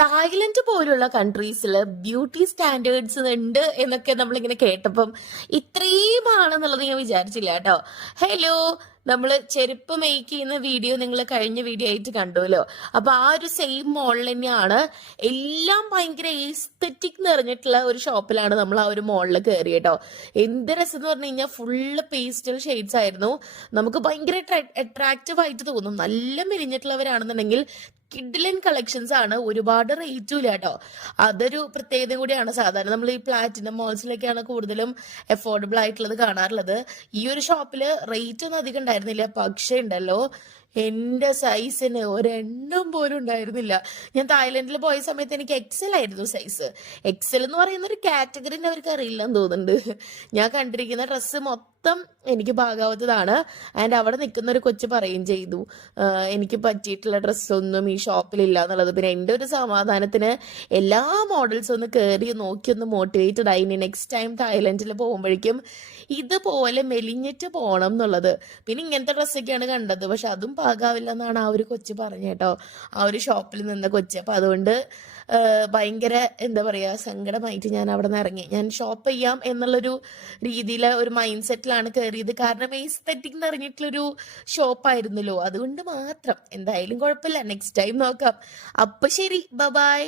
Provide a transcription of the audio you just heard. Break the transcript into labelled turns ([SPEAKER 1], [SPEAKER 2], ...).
[SPEAKER 1] Thailand പോലുള്ള കൺട്രീസിൽ beauty standards ഉണ്ട് എന്നൊക്കെ നമ്മളിങ്ങനെ കേട്ടപ്പം ഇത്രയുമാണെന്നുള്ളത് ഞാൻ വിചാരിച്ചില്ല കേട്ടോ. ഹലോ നമ്മൾ ചെരുപ്പ് മേക്ക് ചെയ്യുന്ന വീഡിയോ നിങ്ങൾ കഴിഞ്ഞ വീഡിയോ ആയിട്ട് കണ്ടുവല്ലോ. അപ്പൊ ആ ഒരു സെയിം മോളിൽ തന്നെയാണ് എല്ലാം ഭയങ്കര എസ്തെറ്റിക് നിറഞ്ഞിട്ടുള്ള ഒരു ഷോപ്പിലാണ് നമ്മൾ ആ ഒരു മോളിൽ കയറി കേട്ടോ. എന്ത് രസം എന്ന് പറഞ്ഞു കഴിഞ്ഞാൽ ഫുള്ള് പേസ്റ്റൽ ഷെയ്ഡ്സ് ആയിരുന്നു. നമുക്ക് ഭയങ്കര അട്രാക്റ്റീവ് ആയിട്ട് തോന്നും. നല്ല മെലിഞ്ഞിട്ടുള്ളവരാണെന്നുണ്ടെങ്കിൽ കിഡിലൻ കളക്ഷൻസ് ആണ് ഒരുപാട് റേറ്റും ഇല്ല കേട്ടോ. അതൊരു പ്രത്യേകത കൂടിയാണ്. സാധാരണ നമ്മൾ ഈ പ്ലാറ്റിനം മോൾസിലൊക്കെയാണ് കൂടുതലും അഫോർഡബിൾ ആയിട്ടുള്ളത് കാണാറുള്ളത്. ഈ ഒരു ഷോപ്പിൽ റേറ്റ് ഒന്നും അധികം ഉണ്ടായിരുന്നില്ല. പക്ഷേ ഉണ്ടല്ലോ എന്റെ സൈസിന് ഒരെണ്ണം പോലും ഉണ്ടായിരുന്നില്ല. ഞാൻ തായ്ലൻഡിൽ പോയ സമയത്ത് എനിക്ക് എക്സൽ ആയിരുന്നു സൈസ് എക്സൽ എന്ന് പറയുന്ന ഒരു കാറ്റഗറി അവർക്ക് അറിയില്ലെന്ന് തോന്നുന്നുണ്ട്. ഞാൻ കണ്ടിരിക്കുന്ന ഡ്രസ്സ് മൊത്തം എനിക്ക് പാകാവുന്നതാണ് ആൻഡ് അവിടെ നിൽക്കുന്ന ഒരു കൊച്ചു പറയും ചെയ്തു. "ആഹ് എനിക്ക് പറ്റിയിട്ടുള്ള ഡ്രസ്സൊന്നും ഈ ഷോപ്പിലില്ല എന്നുള്ളത്. പിന്നെ എന്റെ ഒരു സമാധാനത്തിന് എല്ലാ മോഡൽസും ഒന്ന് കയറി നോക്കി ഒന്ന് മോട്ടിവേറ്റഡ് ആയി. ഇനി നെക്സ്റ്റ് ടൈം തായ്ലൻഡിൽ പോകുമ്പോഴേക്കും ഇതുപോലെ മെലിഞ്ഞിട്ട് പോകണം എന്നുള്ളത്. പിന്നെ ഇങ്ങനത്തെ ഡ്രസ്സൊക്കെയാണ് കണ്ടത്. പക്ഷെ അതും പാകാവില്ല എന്നാണ് ആ ഒരു കൊച്ചു പറഞ്ഞു കേട്ടോ. ആ ഒരു ഷോപ്പിൽ നിന്ന കൊച്ച്. അപ്പോൾ അതുകൊണ്ട് ഭയങ്കര എന്താ പറയുക സങ്കടമായിട്ട് ഞാൻ അവിടെ നിന്ന് ഇറങ്ങി. ഞാൻ ഷോപ്പ് ചെയ്യാം എന്നുള്ളൊരു രീതിയിൽ ഒരു മൈൻഡ് സെറ്റിലാണ് കയറിയത്. കാരണം എസ്തെറ്റിക് പറഞ്ഞിട്ടുള്ളൊരു ഷോപ്പായിരുന്നല്ലോ അതുകൊണ്ട് മാത്രം. എന്തായാലും കുഴപ്പമില്ല. നെക്സ്റ്റ് ടൈം നോക്കാം. അപ്പം ശരി. ബൈ